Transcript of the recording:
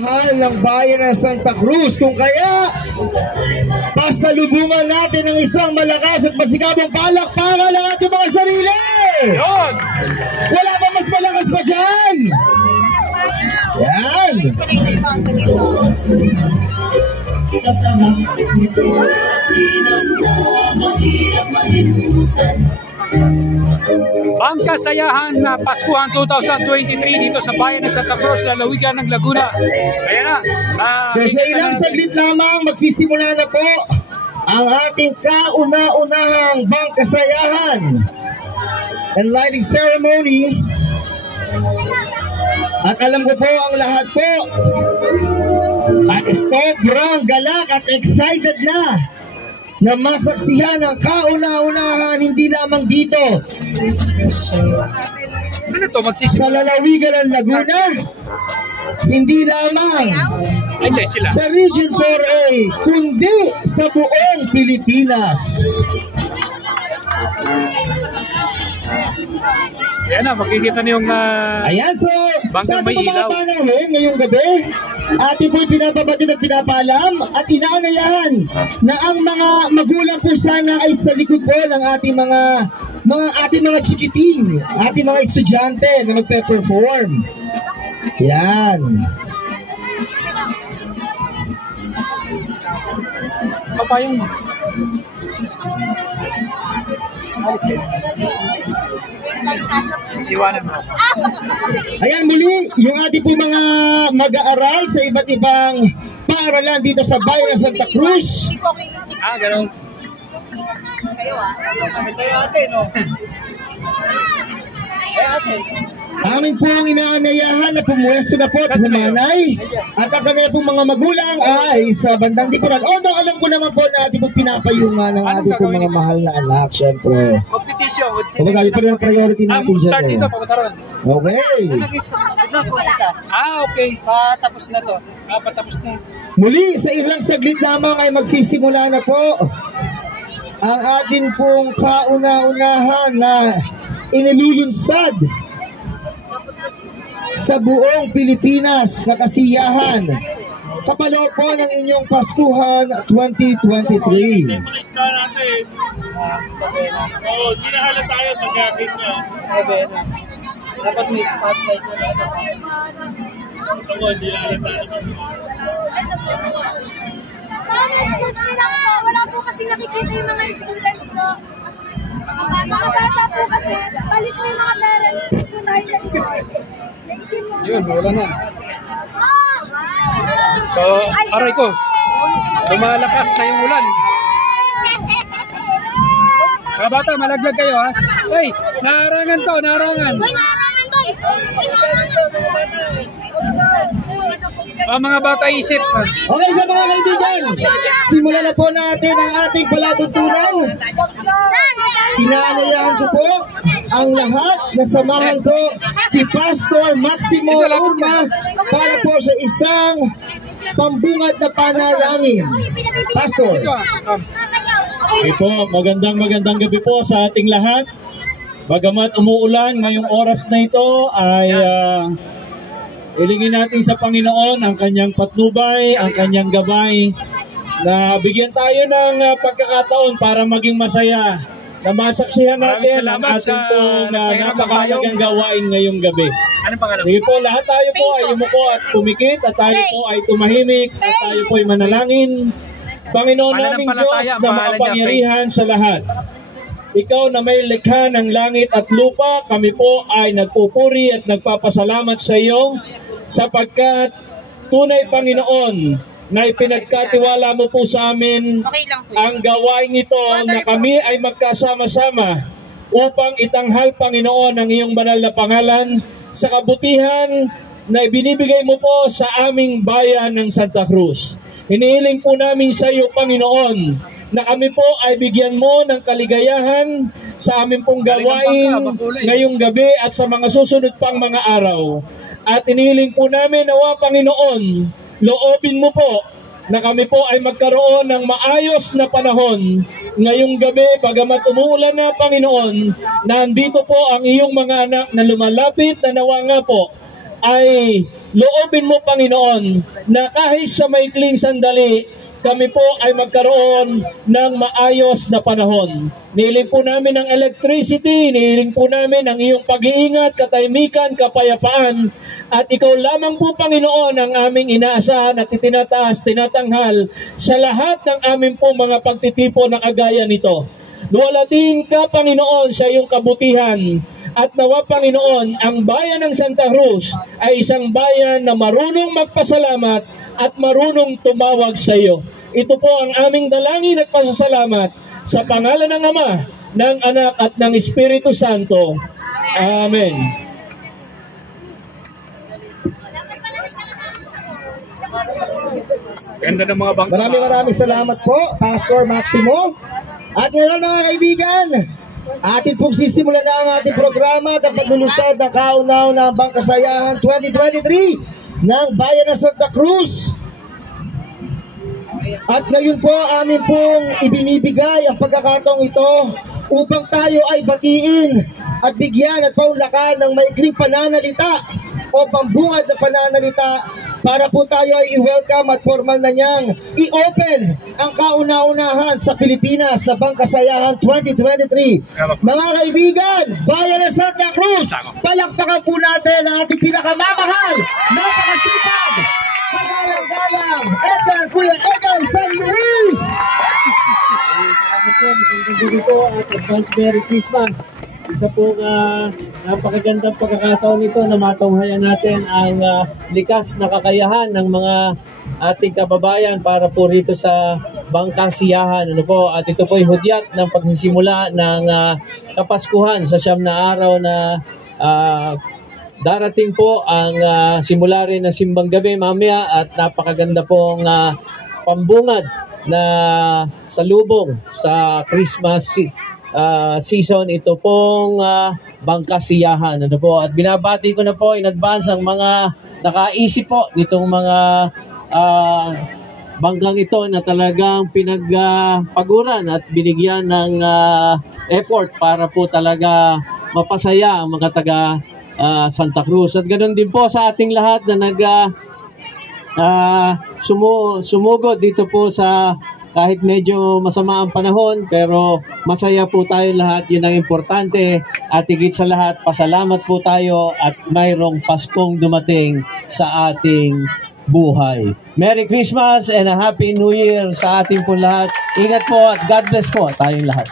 Ng bayan ng Santa Cruz, kung kaya pasalubungan natin ng isang malakas at masigabong palakpakan ng ating mga sarili. Wala ba mas malakas pa dyan? Yan. Bangkasayahan na Paskuhan 2023 dito sa bayan ng Santa Cruz, lalawigan ng Laguna. Kaya na. So sa ilang saglit lamang magsisimula na po ang ating kauna-unahang bangkasayahan and lighting ceremony. At alam ko po ang lahat po at sobrang galak at excited na masaksihan ang kauna-unahan hindi lamang dito sa lalawigan ng Laguna, hindi lamang sa Region 4A, kundi sa buong Pilipinas. Ayan na, makikita niyo yung ayan, so sa ating mga panahon ngayong gabi, ating po'y pinapabatid at pinapaalam at inaanayahan na ang mga magulang po sana ay sa likod po ng ating mga chikiting, ating mga estudyante na magpe-perform. Yan. Papayong. Ayan muli, yung ating po mga mag-aaral sa iba't ibang paaralan dito sa bayan ng Santa Cruz. Ganun. Kayo ate, no? Amin po ang inaanayahan na pumuwesto na po at humanay. At ang kanilang pong mga magulang ay sa bandang likuran. Although alam ko naman po na ating pong pinapayungan ng ating pong mga mahal na anak, syempre. Competition. Kumbaga, yun pa rin ang priority natin dyan. Start dito, pamataron. Okay. Okay. Patapos na to. Patapos na. Muli, sa ilang saglit lamang ay magsisimula na po ang atin pong kauna-unahan na inilulunsad sa buong Pilipinas na kasiyahan kapalo po ng inyong Paskuhan 2023. Hindi na halat tayo mag-akit na. Dapat may spotlight na natin. Hindi na halat tayo. Excuse me lang po, wala po kasi nakikita yung mga students ko. Mga bata po kasi, balik po yung mga parents po tayo sa school. Thank you po. Yun, wala na. So, aray ko, lumalakas na yung ulan. Mga bata, malaglag kayo ha. Hey, naarangan to, naarangan. Mga bata isip. Okay, sa mga kaibigan, simulan na po natin ang ating palatuntunan. Inaanayahan ko po ang lahat na samahan ko si Pastor Maximo Urma para po sa isang pambungad na panalangin. Pastor. Okay po, magandang gabi po sa ating lahat. Bagamat umuulan ngayong oras na ito ay ilingin natin sa Panginoon ang kanyang patnubay, ang kanyang gabay, na bigyan tayo ng pagkakataon para maging masaya, na masaksihan natin ang ating pong napakahalagang gawain ngayong gabi. Sige po, lahat tayo po ay umuko at pumikit, at tayo po ay tumahimik, at tayo po ay manalangin. Panginoon naming Diyos na makapangyarihan sa lahat, Ikaw na may likha ng langit at lupa, kami po ay nagpupuri at nagpapasalamat sa iyo sapagkat tunay, Panginoon, na ipinagkatiwala mo po sa amin ang gawain ito na kami ay magkasama-sama upang itanghal, Panginoon, ang iyong banal na pangalan sa kabutihan na ibinibigay mo po sa aming bayan ng Santa Cruz. Hinihiling po namin sa iyo, Panginoon, na kami po ay bigyan mo ng kaligayahan sa aming pong gawain ngayong gabi at sa mga susunod pang mga araw. At inihiling po namin, nawa, Panginoon, loobin mo po na kami po ay magkaroon ng maayos na panahon ngayong gabi, bagamat umuulan na, Panginoon, nandito po ang iyong mga anak na lumalapit, na nawa nga po ay loobin mo, Panginoon, na kahit sa maikling sandali, kami po ay magkaroon ng maayos na panahon. Nihiling po namin ang electricity, nihiling po namin ang iyong pag-iingat, katahimikan, kapayapaan, at ikaw lamang po, Panginoon, ang aming inaasahan at itinataas, tinatanghal sa lahat ng aming po mga pagtitipo na kagaya nito. Luwalatin ka, Panginoon, sa iyong kabutihan, at nawa, Panginoon, ang bayan ng Santa Cruz ay isang bayan na marunong magpasalamat at marunong tumawag sa iyo. Ito po ang aming dalangin at pasasalamat sa pangalan ng Ama, ng Anak at ng Espiritu Santo. Amen. Ganda ng mga bangka. Maraming salamat po, Pastor Maximo. At ngayon mga kaibigan, atin pong sisimulan na ang ating programa at ang paglulusad ng kauna-unahang Bangkasayahan 2023 ng Bayan ng Santa Cruz. At ngayon po, amin pong ibinibigay ang pagkakataong ito upang tayo ay batiin at bigyan at paunlakan ng maikling pananalita o pambungad na pananalita para po tayo ay i-welcome at formal na niyang i-open ang kauna-unahan sa Pilipinas sa Bangkasayahan 2023. Mga kaibigan, Bayan ng Santa Cruz, palakpakan po natin ang ating pinakamamahal, napakasipag, pagalang-galang, Kuya Edgar San Luis! Dito at advance Merry Christmas. Isa pong napakagandang pagkakataon nito na matunghayan natin ang likas na kakayahan ng mga ating kababayan para po rito sa Bangkasiyahan. Ano po? At ito po ay hudyat ng pagsisimula ng Kapaskuhan sa siyam na araw na darating po ang simula rin ng simbang gabi mamaya at napakaganda pong pambungad na salubong sa Christmas season. Ito pong Bangkasiyahan. Ano po? At binabati ko na po in advance ang mga nakaisip po nitong mga banggang ito na talagang pinagpaguran at binigyan ng effort para po talaga mapasaya ang mga taga Santa Cruz. At ganoon din po sa ating lahat na sumugod dito po sa kahit medyo masama ang panahon, pero masaya po tayo lahat. Yun ang importante. At higit sa lahat, pasalamat po tayo at mayroong Paskong dumating sa ating buhay. Merry Christmas and a Happy New Year sa ating po lahat. Ingat po at God bless po tayong lahat.